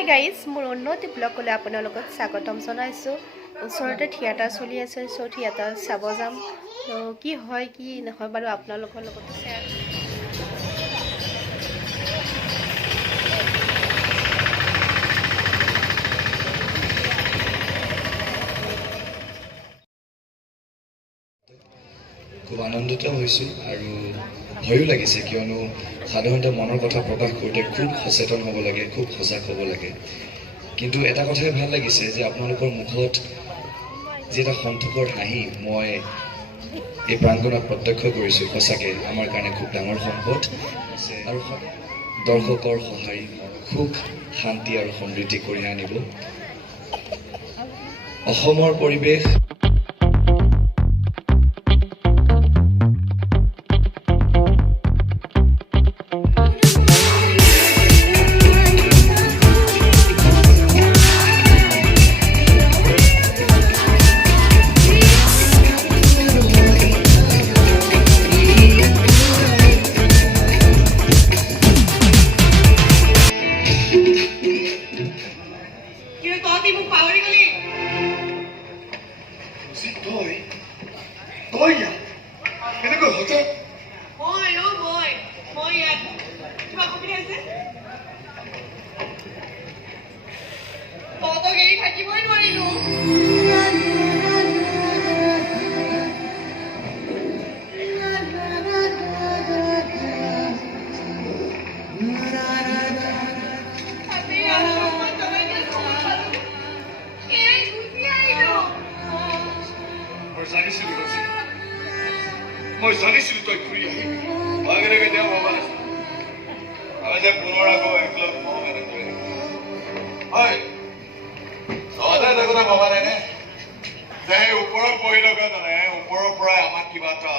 Hi guys, মোৰ উন্নতি ব্লগলৈ আপোনালোকক স্বাগতম জনাইছোঁ। ওচৰতে থিয়েটাৰ চলি আছে, চ' থিয়েটাৰ চাব যাম। ত' কি হয় কি নহয় বাৰু আপোনালোকৰ লগতো শ্বেয়াৰ। খুব আনন্দিত হৈছোঁ আৰু ভয়ো লাগিছে, কিয়নো সাধাৰণতে মনৰ কথা প্ৰকাশ কৰোঁতে খুব সচেতন হ'ব লাগে, খুব সজাগ হ'ব লাগে। কিন্তু এটা কথাই ভাল লাগিছে যে আপোনালোকৰ মুখত যি এটা সন্তোষৰ হাঁহি মই এই প্ৰাংগণত প্ৰত্যক্ষ কৰিছোঁ, সঁচাকৈ আমাৰ কাৰণে খুব ডাঙৰ সম্পদ। আৰু দৰ্শকৰ সহায় সুখ, শান্তি আৰু সমৃদ্ধি কঢ়িয়াই আনিব। অসমৰ পৰিৱেশ মই জানিছিলোঁ তই ঘূৰি আহিবি। আগেৰে তেওঁ ভবা নাছিল আমি যে পুনৰ আকৌ একলগ হয় সদায় এটা কথা ভবা নাই নে যে সেই ওপৰত বহি থকা জনে ওপৰৰ পৰাই আমাক কিবা এটা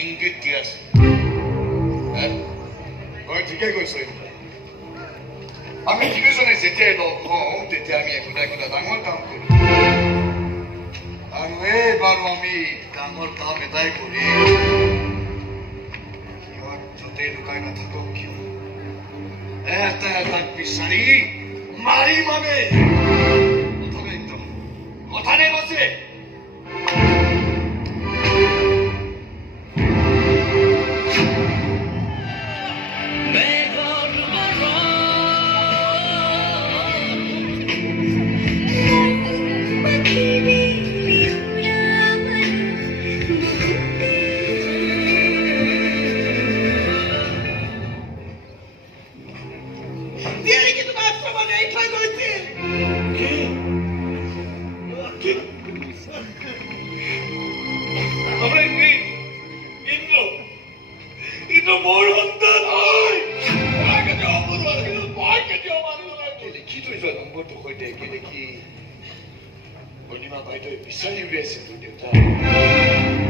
ইংগিত দি আছে। তই ঠিকেই কৈছ। আমি তিনিজনে যেতিয়াই লগ হওঁ তেতিয়া আমি একোটা একোটা ডাঙৰ কাম কৰোঁ, আৰু এইবাৰো আমি ডাঙৰ কাম এটাই কৰি য'তে লুকাই নাথাকক কিয় এটা এটাক বিচাৰি মাৰি মানে কথা নাই বাছে। বিচাৰি উলিয়াইছে তোৰ দেউতা।